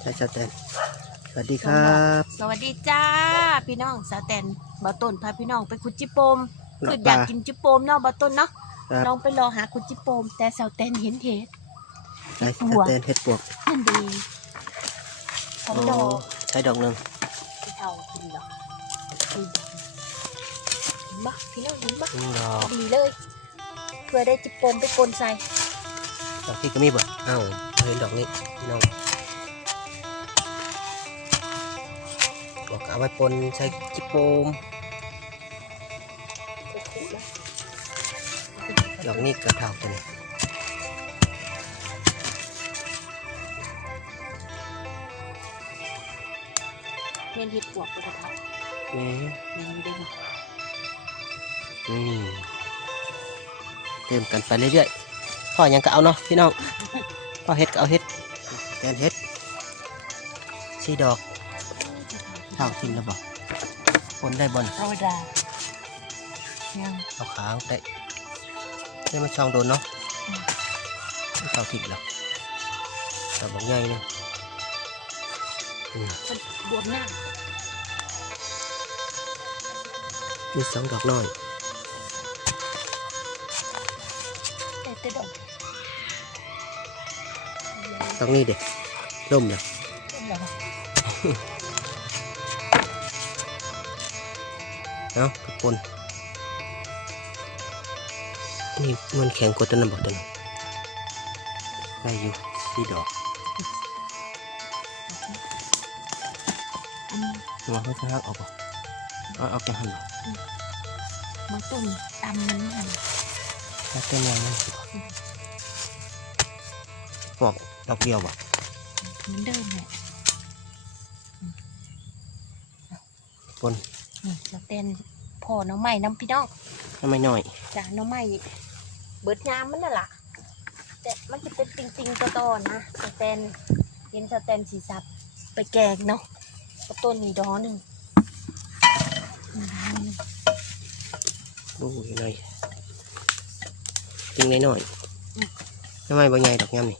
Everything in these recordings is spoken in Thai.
ใช่สแตนสวัสดีครับ สวัสดีจ้า พี่น้องสาวแตนบาต้นพาพี่น้องไปขุดจิโปมหลัคืบออยากตากินจิโปมเนาะบาต้นเนาะครับน้องไปรอหาขุดจิโปม แต่สาวแตนเห็นเหตุใช่สแตนเห็ดปวกอันดีสองดอกใช้ดอกหนึ่งที่เอากินดอกกินบักพี่น้องเห็นบักหนึ่งดอกดีเลย เพื่อได้จิโปมไปปนใส่ดอกที่ก็มีบ่อ้าวเห็นดอกนี้พี่น้อง บอกเอาไว้ปนใช้จิโปมดอกนี้กระเทาตัวนี้เมียนเห็ดปวกไปกระทะนี่มีได้ไหมอืมเติมกันไปเรื่อยๆพ่อยังก็เอาเนาะพี่น้องพ่อเฮ็ดก็เอาเฮ็ดแตนเฮ็ดสี่ดอก เท่าทิ้งแล้วบ่ปนได้บ่นธรรมดายังเอาขางแต่ไม่มาช่องโดนเนาะอืมไม่เท่าทิ้งหรอกแต่บอกใหญ่เลยอืมมันบวมหน้ามีสองดอกน้อยแต่แต่ดอกดอกนี้เด็กล่มเลย เอ้าทุกคนนี่มันแข็งกว่าต้นน้ำบอกต้นนได้อยู่สี่ดอกอันมาเขาจะหักออกป่ะเอาเอาแกหันหรอมาตุ่มตำมันหันถ้าเต้นแรงนั่นสิปอกดอกเดียวป่ะเหมือนเดิมแหละปน นี่เราเต้นพ่อน้องใหม่น้ำพี่น้องทำไมน้อยจ้าน้องใหม่เบิดยามมันน่ะล่ะ แต่มันจะเป็นติงติงๆต่อๆนะสแตนเห็นสแตนสีสับไปแกงเนาะก็ต้นนี้ดอหนึ่งอืมโอ้ยน้อยจริงน้อยๆทำไมบ่ใหญ่ดอกยามนี่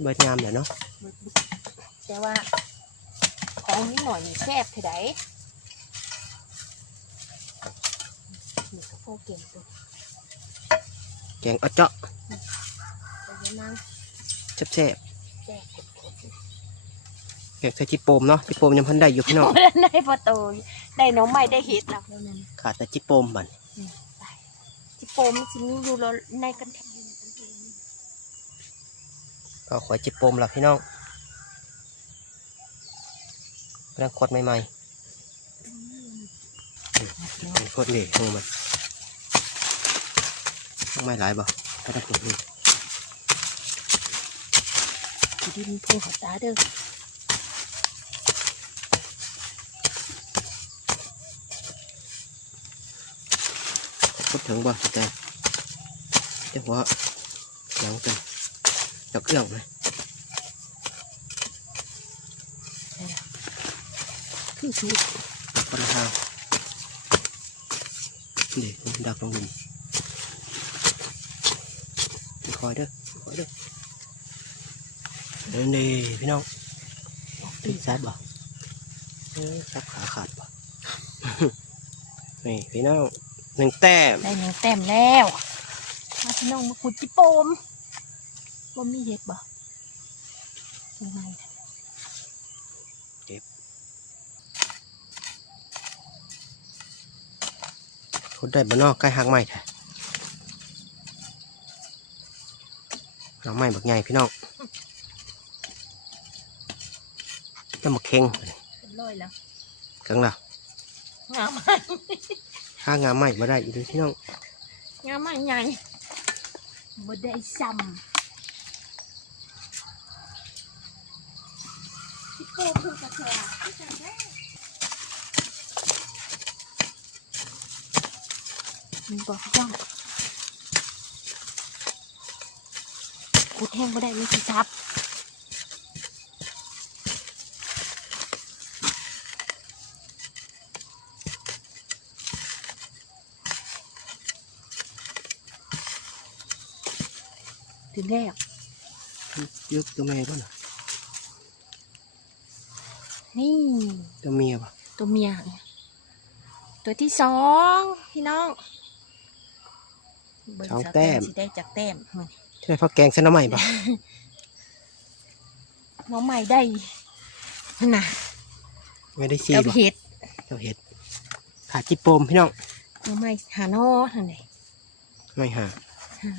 เบิดยามแหละเนาะแต่ว่าขอ งนี้หน่อยนี่แซ่บเท่าไดนี่ก็พวกเก่งตัวแกงเอาเจาะแต่ยังนั่งแซ่บแซ่บๆแกงใส่จิโปมเนาะจิโปมยังพันได้อยู่พี่น้องได้ประตูได้น้องใหม่ได้เห็ดแล้วนั่นขาดแต่จิโปมบันจิโปมสิมีอยู่แล้วในกันแทนก็ขอจิโปมละพี่น้อง กำลังขดใหม่ๆเป็นขดนี่หูมันต้องไม่หลายบ่ถ้าได้ผลนี่ดินพูเขาตาเด้อขดถึงบ่แต่แต่หัวหลังกันดอกเอื้องเลย คือถูกดอกปลาทางนี่มันดักลงหลุมคอยเด้อคอยเด้อนี่นี่พี่น้องตีซัดบ่เออซับขาขาดบ่นี่พี่น้องหนึ่งแต้มได้หนึ่งแต้มแล้วมาพี่น้องมาขุดจิโปมว่มีเห็ดบ่ยังไง คุดได้บ่เนอกใกล้หักไม้แท้หักไม้บักใหญ่พี่น้องจะมาเข่งเป็นร้อยแล้วกังละงามไหมข้างงามไม้บ่ได้อีกเลยพี่น้องงามไหมใหญ่บ่ได้ซ้ำจิโปมคือกระเทียม มันบอกว่าขุดแห้งบ่ได้ไม่สิซับถึงแล้วยึกตัวแม่ก่อนนะนี่ตัวเมียปะตัวเมีย ตัวที่สองพี่น้อง เบิ่สองสักแต้ม สิได้จากแต้มมันใช่พ่อแกงเส้นน้ำใหม่ปะน้องใหม่ได้น่ะไม่ได้ซีกับปะเห็ดเจ้าเห็ดขาจิโปมพี่น้องน้องใหม่หานอท่านไหนไม่หาหา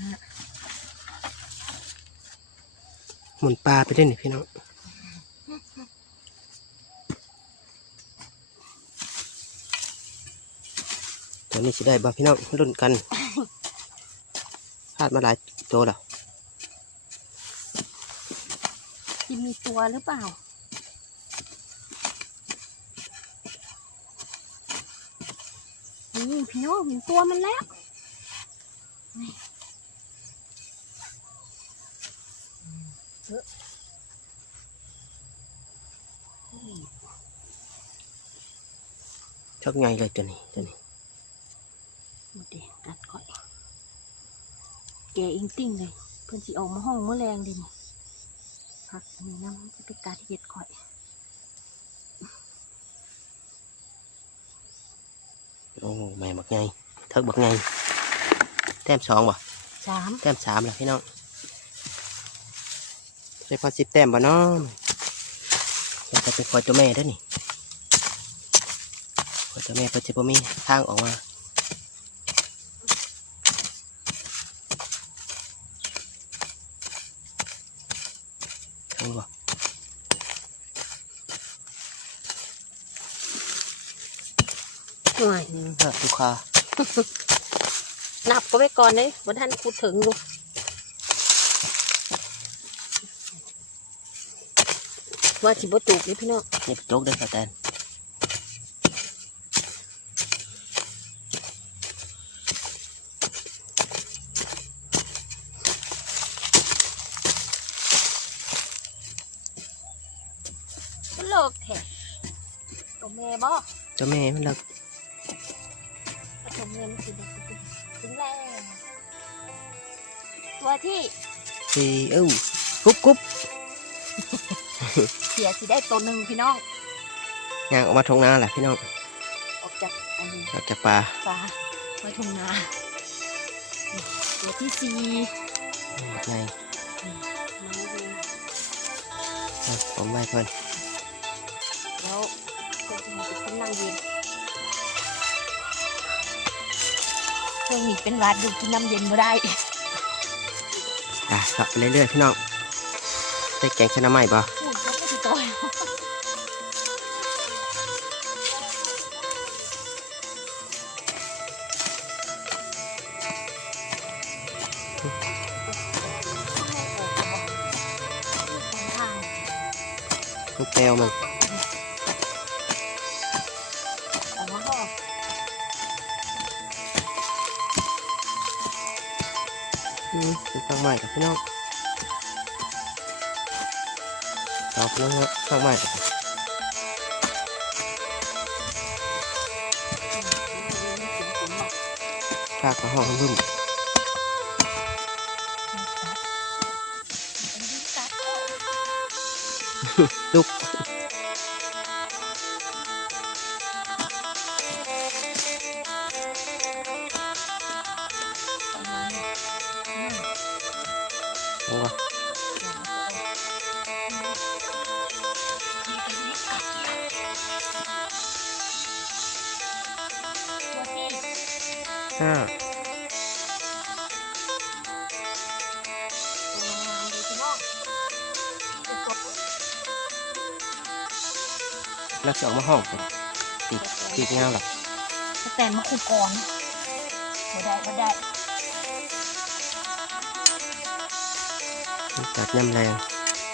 หมุนปลาไปเล่นนี่พี่น้องตัวนี้สิได้บ่พี่น้องรุ่นกันพลาดมาหลายตัวแล้วที่มีตัวหรือเปล่า นี่พี่น้องเห็นตัวมันแล้วชักไงเลยตัวนี้ตัวนี้ หมดเด็กัดก่อย แกอิงติ้งเลย เพื่อนสิออกมาห้องเมื่อแรงเดินี่พักนี่น้ำจะไปกัดเห็ดก่อยโอ้แม่บักไงเทิกบักไงแต้มสองบ่สามแต้มสามแล้วพี่น้องใช่พอสิบแต้มบ่เน้องจะเป็นคอยตัวแม่เด้วยนี่คอยตัวแม่เพื่อจะบ่มีทางออกมา ทางบ่หน่อยอืมฮะลูกค้านับก็ไว้ก่อนเลยบนท่านคูดถึงลูกว่าสิบตูกนี่พี่น้องนี่โจกได้สแตน ลิกแท้ตัวแม่บ่ตัวแม่มันเลิกถ้าตัวแม่มันสิได้ถึงแล้วตัวที่สีเอ้ากุ๊บกุ๊บเสียสิได้ตัวหนึ่งพี่น้องย่างออกมาทงนาแหละพี่น้อง ออกจากอันนี้ออกจากป่าฟ้าไว้ทุ่งนาตัวที่สี่บักไงน้องดูเอาผมไว้เพิ่น แล้วก็จะมาเป็นคนนั่งยืนช่วงนี้เป็นหวัดอยู่กินน้ำเย็นไม่ได้อะขับไปเรื่อยๆพี่น้องได้แกงชนะใหม่บ่พูดแล้วก็ติดต่อยลูกแปลวมัน ใหม่กับพี่น้องดอกน้องฮะข้างใหม่กับภาคกับห้องบึ้มลูก ห้าแล้วจะออกมาห้องผมติดติดงานหรอแต่มาคุกก่อนไม่ได้ไม่ได้จัดยำแรง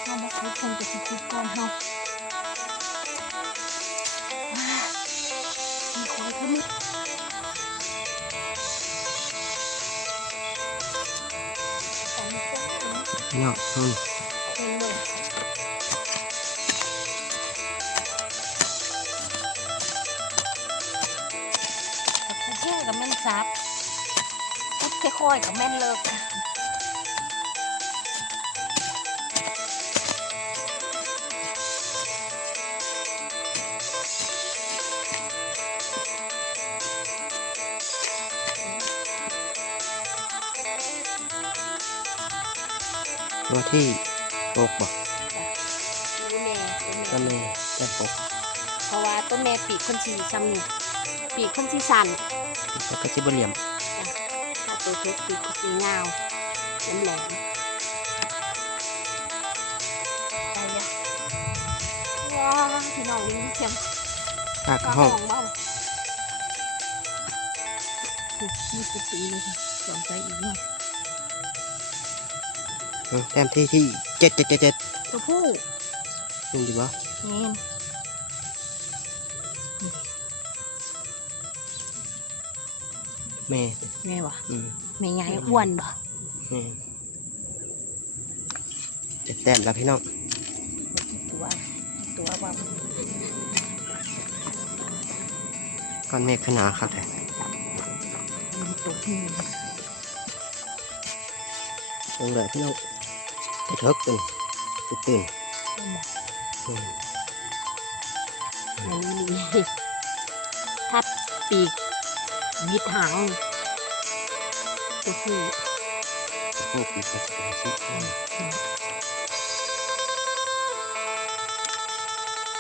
เอามาคุกคนจะคุกก่อนเฮามีคนก็มี เนาะอืมคนเลยแห้งกับแม่นซับพุดค่อยๆกับแม่นเลิก ตัวที่หกบอกตัวแม่ตัวก็แม่แม่แต่หกเพราะว่าตัวแม่ปีกคนสีซ้ำนี่ปีกคนสีสันแล้วก็จิบเหลี่ยมถ้าตัวเล็กปีกคนสีเงาวน้ำแหลมไปยะว้าวพี่น้องยินเสียงปากฟ้าห้องของเบ้าอุ๊ยนี่คือปีเลยค่ะสนใจอีกเนาะอืม แต้มที่ที่เจ็ดเจ็ดเจ็ดเจ็ดตัวผู้นี่ดีบ่แน่นแม่แม่วะอืมแม่ใหญ่อ้วนบ่แม่เจ็ดแต้มแล้วพี่น้องตัวตัวว่าก้อนเมฆขนาดครับแต่มันตัวผู้ลงเลยพี่น้อง เจ็ดเฮิกตื่นตื่นตื่นอันนี่ถ้าปีกบิดหางตัวผู้โอ้ปีกก็เป็นสิ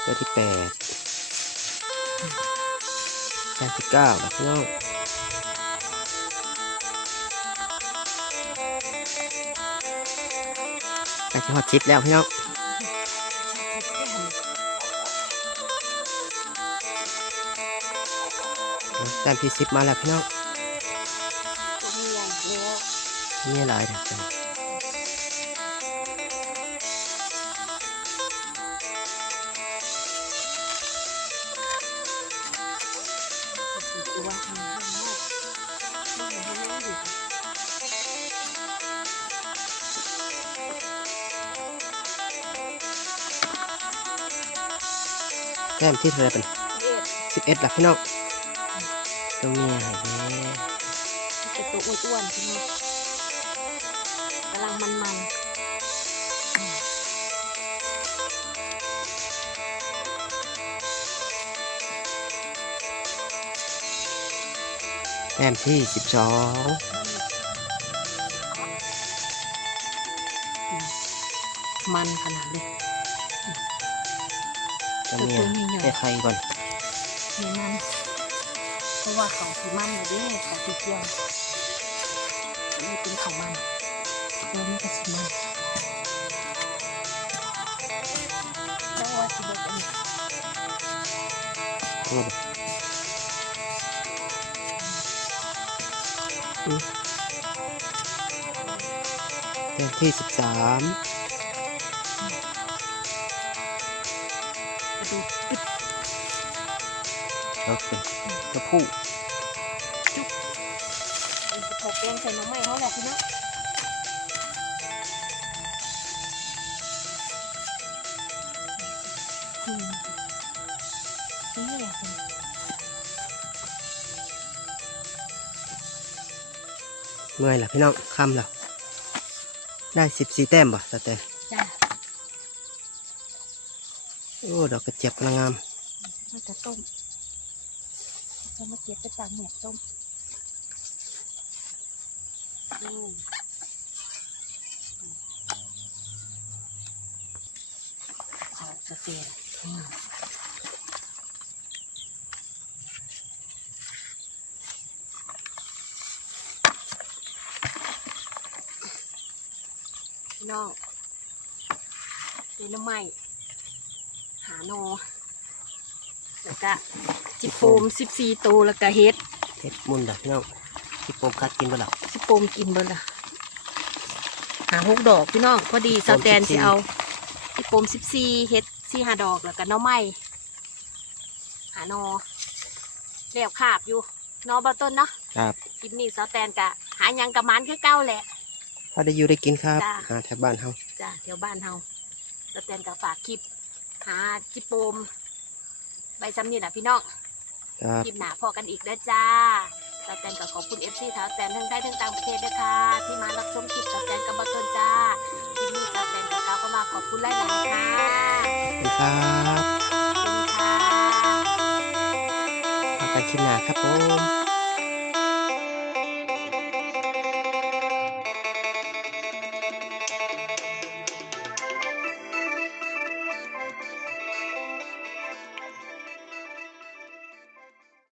ตัวที่แปดแต้มที่เก้าแล้วพี่น้อง ล้จะฮอดชิปแล้วพี่น้องแต้มที่สิบมาแล้วพี่น้องตัวใหญ่แล้วมีหลายเด็ก แต้มที่เท่าไหรเป็นเอ็ดสิบเอ็ดละพี่น้องตัวเมียให้แม่เป็นตัวอ้วนๆพี่น้องกำลังมันๆแต้มที่สิบสองมันขนาดเลยตัวเมี ยตัวเมียให้ใครก่อนเนี่ยมันเพราะว่าเขาคือมันเลยเด้เขาคือเกี่ยวนี่เป็นของมันตัวนี้ก็สิมันแล้วว่าสิเบิกอันนี้โอ้โหอืมแต้มที่สิบสาม แล้วเป็นตัวผู้เป็นสิบหกเองใส่น้ำไม้เขาแหละพี่เนาะอืมนี่แหละเป็นเมื่อยละพี่น้องค่ำแล้วได้สิบสี่แต้มบ่สเตย์จ้าโอ้ ดอกกระเจี๊ยบกำลังงามมันจะต้มจะ มาเก็บไปตากแหนบต้มขอสเตียนอืมพี่น้องเป็นน้ำไหม้หาโนแล้วก็ จิโปมสิบสี่ตัวแล้วก็เฮ็ดเฮ็ดมุนดอกพี่น้องที่โปมกัดกินบ่หลับจิโปมกินเบิดละหาหกดอกพี่น้องพอดีจิสโปมแตน14สิเอาจิโปมสิบสี่เฮ็ดสี่หาดอกแล้วก็หน้อไม้หาโนเรียบขาบอยู่เนอบาต้นเนาะครับคลิปนี้สแตนกะหาหยังกับมันคือเก้าแหละพอได้อยู่ได้กินครับจ้าหาแถวบ้านเฮาจ้ะแถวบ้านเฮาสแตนกับฝากคลิปหาจิโปมใบซ้ำนี่แหละพี่น้อง ครับ คลิปหนาพอกันอีกนะจ้าสแตนก็ขอบคุณเอฟซีท้าวแตนทั้งได้ทั้งต่างประเทศด้วยค่ะที่มารับชมคลิปสแตนกับบอต้นจ้าคลิปนี้สแตนกับก้าวก็มาขอบคุณหลายๆค่ะขอบคุณครับขอบคุณค่ะ พบกันคลิปหน้าครับผม